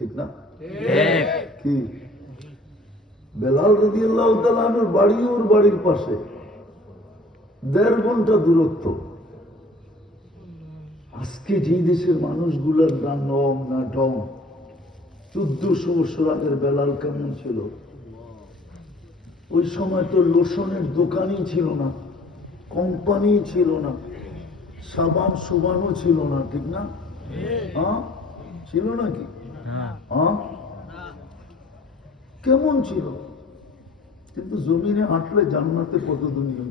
ঠিক না? কি? বেলাল রদি তালানোর বাড়ি ওর বাড়ির পাশে। দেড় ঘণ্টা দূরত্ব। আজকে যে দেশের মানুষগুলার না নম না ডম চোদ্দশো বছর আগের বেলাল কেমন ছিল? ওই সময় তো লোশনের দোকানই ছিল না কোম্পানি ছিল না সাবান সুবানও ছিল না ঠিক না? হ্যাঁ? ছিল নাকি? কেমন ছিল? কিন্তু জমিনে হাঁটলে জান্নাতে কত দুনিয়া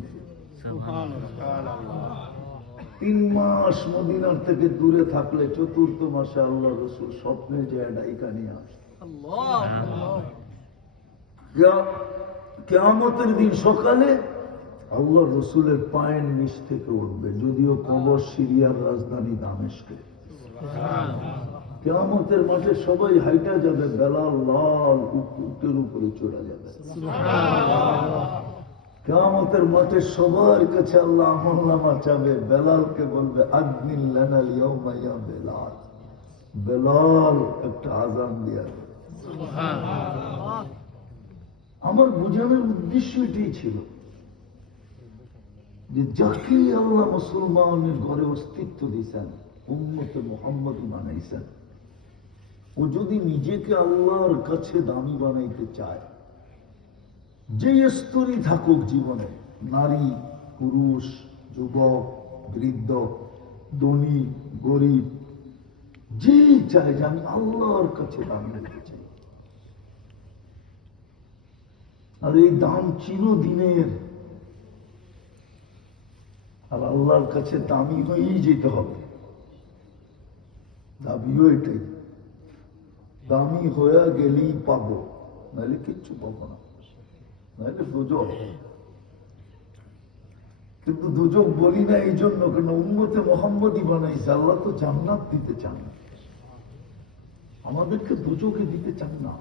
তিন মাস মদিনার থেকে দূরে থাকলে চতুর্থ মাসে আল্লাহ রসুল স্বপ্নে যায় ডাইকা নিয়ে কেয়ামতের দিন সকালে আল্লাহ রসুলের পায়ের নিচ থেকে উঠবে যদিও কবর সিরিয়ার রাজধানী দামেশকে কেয়ামতের মাঠে সবাই হাইটা যাবে বেলাল লাল উটের উপরে চড়া যাবে। কেয়ামতের মাঠে সবার কাছে আল্লাহ আমল্লামা চাবে বেলালকে বলবে আগ্নিল্লানাল ইয়াউমা ইয়া বেলাল। বেলাল একটা আজান দিয়া আমার বোঝানোর উদ্দেশ্য এটাই ছিল যে যাকে আল্লাহ মুসলমানের ঘরে অস্তিত্ব দিয়েছেন উম্মতে মোহাম্মদ বানাইছেন ও যদি নিজেকে আল্লাহর কাছে দামি বানাইতে চায়, যে স্তরই থাকুক জীবনে, নারী, পুরুষ, যুবক, বৃদ্ধ, ধনী, গরিব যেই চায় যে আমি আল্লাহর কাছে দামি হতে চাই। আর এই দাম চিরদিনের। আর আল্লাহর কাছে দামি হয়েই যেতে হবে। দাবিও এটাই। দামি হয়ে গেলেই পাবো। নাহলে কিচ্ছু পাবো না। নাহলে দুজক। কিন্তু দুজক বলি না, এই জন্য কেন? উন্মতে মোহাম্মদই বানাইছে। আল্লাহ তো জান্নাত দিতে চান না। আমাদেরকে দুজকে দিতে চান না।